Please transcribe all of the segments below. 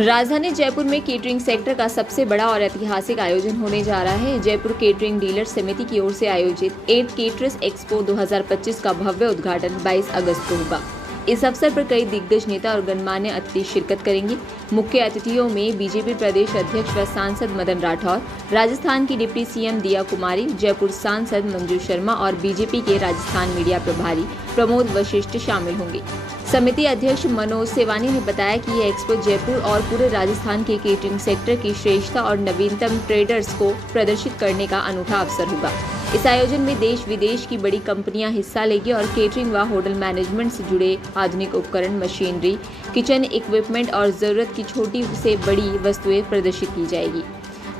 राजधानी जयपुर में catering sector का सबसे बड़ा और ऐतिहासिक आयोजन होने जा रहा है। जयपुर केटरिंग डीलर समिति की ओर से आयोजित 8 केटरर्स एक्सपो 2025 का भव्य उद्घाटन 22 अगस्त को होगा। इस अवसर पर कई दिग्गज नेता और गणमान्य अतिथि शिरकत करेंगे। मुख्य अतिथियों में बीजेपी प्रदेश अध्यक्ष व सांसद मदन राठौर, राजस्थान की डिप्टी सीएम दिया कुमारी, जयपुर सांसद मंजू शर्मा और बीजेपी के राजस्थान मीडिया प्रभारी प्रमोद वशिष्ठ शामिल होंगे। समिति अध्यक्ष मनोज सेवानी ने बताया कि यह एक्सपो जयपुर और पूरे राजस्थान के केटरिंग सेक्टर की श्रेष्ठता और नवीनतम ट्रेडर्स को प्रदर्शित करने का अनूठा अवसर होगा। इस आयोजन में देश विदेश की बड़ी कंपनियां हिस्सा लेंगी और केटरिंग व होटल मैनेजमेंट से जुड़े आधुनिक उपकरण, मशीनरी, किचन इक्विपमेंट और जरूरत की छोटी से बड़ी वस्तुएं प्रदर्शित की जाएगी।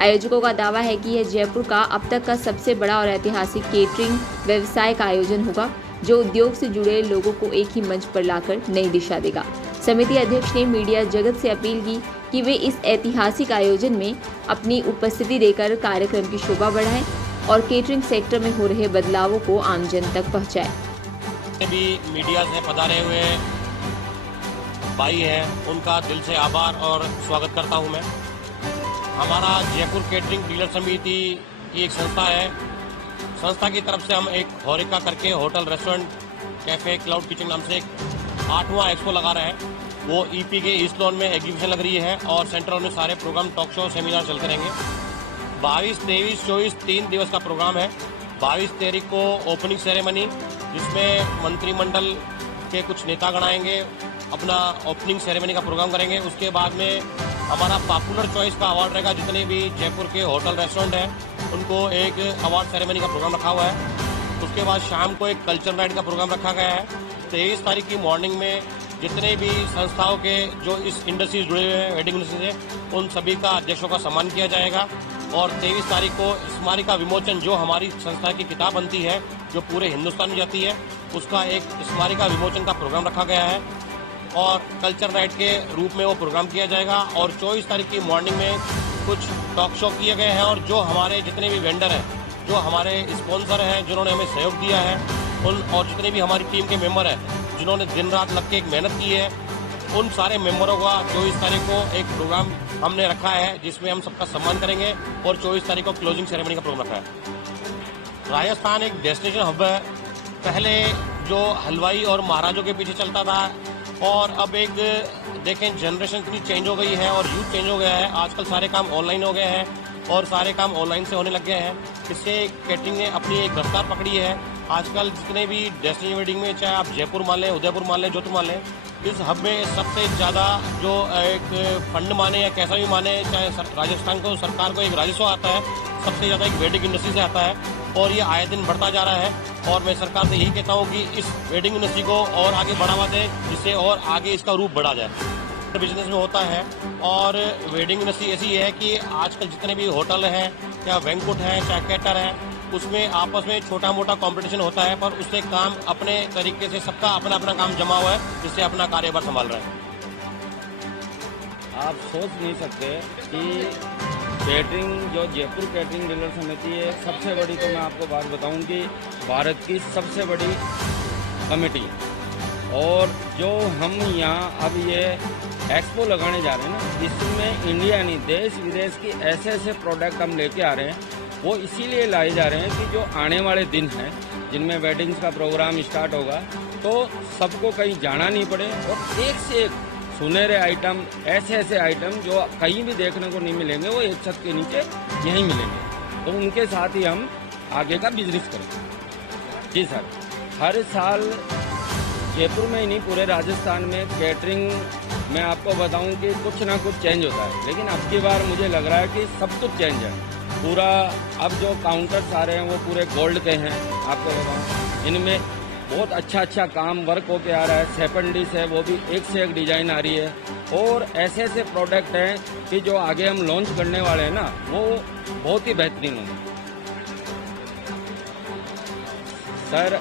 आयोजकों का दावा है कि यह जयपुर का अब तक का सबसे बड़ा और ऐतिहासिक केटरिंग व्यवसाय का आयोजन होगा, जो उद्योग से जुड़े लोगों को एक ही मंच पर लाकर नई दिशा देगा। समिति अध्यक्ष ने मीडिया जगत से अपील की कि वे इस ऐतिहासिक आयोजन में अपनी उपस्थिति देकर कार्यक्रम की शोभा बढ़ाएं और केटरिंग सेक्टर में हो रहे बदलावों को आमजन तक पहुंचाएं। भी मीडिया से पधारे हुए भाई हैं, उनका दिल से आभार और स्वागत करता हूं मैं। हमारा जयपुर केटरिंग डीलर समिति की एक संस्था है। संस्था की तरफ से हम एक होरिका करके hotel, restaurant, cafe, cloud kitchen नाम से एक 8वां एक्सपो लगा रहे हैं। वो ईपी के ईस्ट लॉन में एग्जीबिशन लग रही है और सेंट्रल में सारे प्रोग्राम, टॉक शो, सेमिनार चलते रहेंगे। 22, 23, 24 3 दिवस का प्रोग्राम है। 22 तारीख को ओपनिंग सेरेमनी, जिसमें मंत्रिमंडल के कुछ नेतागण आएंगे, अपना ओपनिंग सेरेमनी का प्रोग्राम करेंगे। उसके बाद में हमारा पॉपुलर चॉइस का अवार्ड रहेगा। जितने भी जयपुर के होटल, रेस्टोरेंट हैं, उनको एक अवार्ड सेरेमनी का प्रोग्राम रखा हुआ है। उसके बाद शाम को एक कल्चर नाइट का प्रोग्राम रखा गया है। 23 तारीख की मॉर्निंग में जितने भी संस्थाओं के जो इस इंडस्ट्री से जुड़े हुए हैं, वेडिंग इंडस्ट्री से, उन सभी का अध्यक्षों का सम्मान किया जाएगा। और 23 तारीख को स्मारिका विमोचन, जो हमारी संस्था की किताब बनती है, जो पूरे हिंदुस्तान में जाती है, उसका एक स्मारिका विमोचन का प्रोग्राम रखा गया है और कल्चर नाइट के रूप में वो प्रोग्राम किया जाएगा। और 24 तारीख की मॉर्निंग में कुछ टॉक शो किए गए हैं और जो हमारे जितने भी वेंडर हैं, जो हमारे स्पॉन्सर हैं, जिन्होंने हमें सहयोग दिया है, उन और जितने भी हमारी टीम के मेंबर हैं, जिन्होंने दिन रात लग के एक मेहनत की है, उन सारे मेंबरों का 24 तारीख को एक प्रोग्राम हमने रखा है, जिसमें हम सबका सम्मान करेंगे। और 24 तारीख को क्लोजिंग सेरेमनी का प्रोग्राम रखा है। राजस्थान एक डेस्टिनेशन हब है। पहले जो हलवाई और महाराजों के पीछे चलता था, और अब एक देखें जनरेशन इतनी चेंज हो गई है और यूथ चेंज हो गया है। आजकल सारे काम ऑनलाइन हो गए हैं और सारे काम ऑनलाइन से होने लग गए हैं। इससे केटरिंग ने अपनी एक रफ्तार पकड़ी है। आजकल जितने भी डेस्टिनेशन वेडिंग में, चाहे आप जयपुर मान लें, उदयपुर मान लें, जोधपुर मान लें, इस हब में सबसे ज़्यादा जो एक फंड माने या कैसा भी माने, चाहे राजस्थान को, सरकार को एक राजस्व आता है, सबसे ज़्यादा एक वेडिंग इंडस्ट्री से आता है और ये आए दिन बढ़ता जा रहा है। और मैं सरकार से यही कहता हूँ कि इस वेडिंग इंडस्ट्री को और आगे बढ़ावा दें, जिससे और आगे इसका रूप बढ़ा जाए। बिजनेस में होता है और वेडिंग इंडस्ट्री ऐसी है कि आजकल जितने भी होटल हैं, या बैंक्वेट हैं, चाहे कैटर हैं, उसमें आपस में छोटा मोटा कंपटीशन होता है, पर उससे काम अपने तरीके से सबका अपना अपना काम जमा हुआ है, जिससे अपना कार्यभार संभाल रहा है। आप सोच नहीं सकते कि केटरिंग, जो जयपुर केटरिंग डीलर समिति है, सबसे बड़ी, तो मैं आपको बात बताऊं कि भारत की सबसे बड़ी कमेटी, और जो हम यहाँ अब ये एक्सपो लगाने जा रहे हैं ना, इसमें इंडिया नहीं, देश विदेश की ऐसे ऐसे प्रोडक्ट हम लेके आ रहे हैं। वो इसीलिए लाए जा रहे हैं कि जो आने वाले दिन हैं, जिनमें वेडिंग्स का प्रोग्राम स्टार्ट होगा, तो सबको कहीं जाना नहीं पड़े और एक से एक सुनहरे आइटम, ऐसे ऐसे आइटम जो कहीं भी देखने को नहीं मिलेंगे, वो एक छत के नीचे यहीं मिलेंगे। तो उनके साथ ही हम आगे का बिजनेस करेंगे। जी सर, हर साल जयपुर में ही नहीं, पूरे राजस्थान में केटरिंग में आपको बताऊं कि कुछ ना कुछ चेंज होता है, लेकिन अब की बार मुझे लग रहा है कि सब कुछ चेंज है। पूरा अब जो काउंटर्स आ रहे हैं वो पूरे गोल्ड के हैं। आपको बताऊं, इनमें बहुत अच्छा काम वर्क होके आ रहा है। सेपेंडिस है, वो भी एक से एक डिजाइन आ रही है। और ऐसे ऐसे प्रोडक्ट हैं कि जो आगे हम लॉन्च करने वाले हैं ना, वो बहुत ही बेहतरीन होंगे। सर,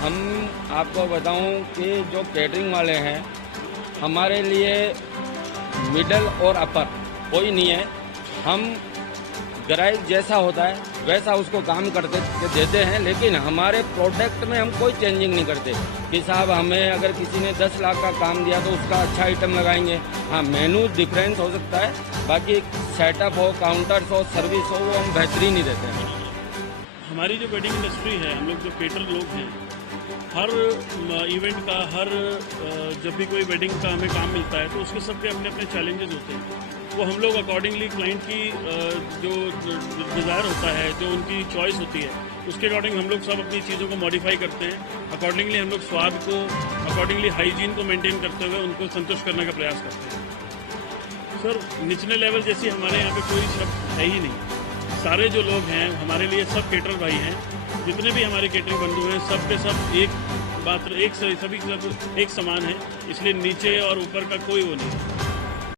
हम आपको बताऊं कि जो केटरिंग वाले हैं, हमारे लिए मिडल और अपर कोई नहीं है। हम ग्राहक जैसा होता है वैसा उसको काम करते देते हैं, लेकिन हमारे प्रोडक्ट में हम कोई चेंजिंग नहीं करते कि साहब हमें अगर किसी ने 10 लाख का काम दिया तो उसका अच्छा आइटम लगाएंगे। हाँ, मेनू डिफरेंस हो सकता है, बाकी सेटअप हो, काउंटर्स हो, सर्विस हो, वो हम बेहतरीन ही देते हैं। हमारी जो वेडिंग इंडस्ट्री है, हम लोग जो केटर लोग हैं, हर इवेंट का, हर जब भी कोई वेडिंग का हमें काम मिलता है तो उसके सबके अपने अपने चैलेंजेस होते हैं। वो हम लोग अकॉर्डिंगली क्लाइंट की जो डिज़ायर होता है, जो उनकी चॉइस होती है, उसके अकॉर्डिंग हम लोग सब अपनी चीज़ों को मॉडिफाई करते हैं। अकॉर्डिंगली हम लोग स्वाद को, अकॉर्डिंगली हाइजीन को मेंटेन करते हुए उनको संतुष्ट करने का प्रयास करते हैं। सर, निचले लेवल जैसी हमारे यहाँ पे कोई शब्द है ही नहीं। सारे जो लोग हैं हमारे लिए सब केटर भाई हैं। जितने भी हमारे केटरिंग बंधु हैं, सब के सब एक मात्र, सभी सब एक समान है, इसलिए नीचे और ऊपर का कोई वो नहीं है।